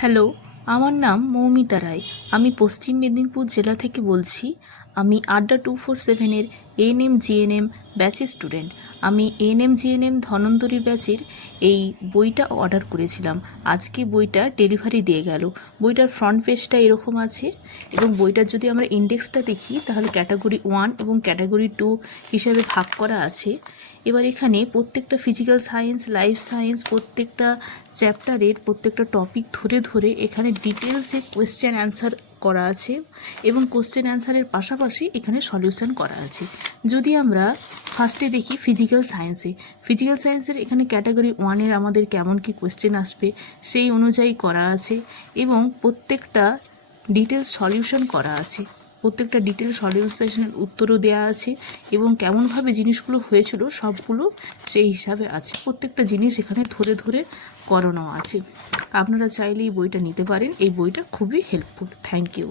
Hello, আমার নাম মৌমিতা রায়। আমি পশ্চিম মেদিনীপুর জেলা থেকে বলছি। আমি আড্ডা 247-এর এএনএম জিএনএম ব্যাচের স্টুডেন্ট। আমি এএনএম জিএনএম ধন্বন্তরী ব্যাচের এই বইটা অর্ডার করেছিলাম। আজকে বইটা ডেলিভারি দিয়ে গেল। বইটার ফ্রন্ট পেজটা এরকম আছে এবং বইটার যদি আমরা ইন্ডেক্সটা দেখি তাহলে ক্যাটাগরি 1 এবং ক্যাটাগরি 2 হিসাবে ভাগ করা আছে। এবার এখানে প্রত্যেকটা ফিজিক্যাল সায়েন্স, লাইফ সায়েন্স, প্রত্যেকটা চ্যাপ্টারের প্রত্যেকটা টপিক ধরে ধরে এখানে ডিটেলসে কোয়েশ্চেন অ্যান্সার করা আছে এবং কোয়েশ্চেন অ্যান্সারের পাশাপাশি এখানে সলিউশন করা আছে। যদি আমরা ফার্স্টে দেখি ফিজিক্যাল সায়েন্সের এখানে ক্যাটাগরি 1-এর আমাদের কেমন কি কোয়েশ্চেন আসবে সেই অনুযায়ী করা আছে এবং প্রত্যেকটা ডিটেলস সলিউশন করা আছে। প্রত্যেকটা ডিটেল সলিউশনের উত্তরও দেওয়া আছে এবং কেমনভাবে জিনিসগুলো হয়েছিল সবগুলো সেই হিসাবে আছে। প্রত্যেকটা জিনিস এখানে ধরে ধরে করানো আছে। আপনারা চাইলে এই বইটা নিতে পারেন। এই বইটা খুবই হেল্পফুল। Thank you.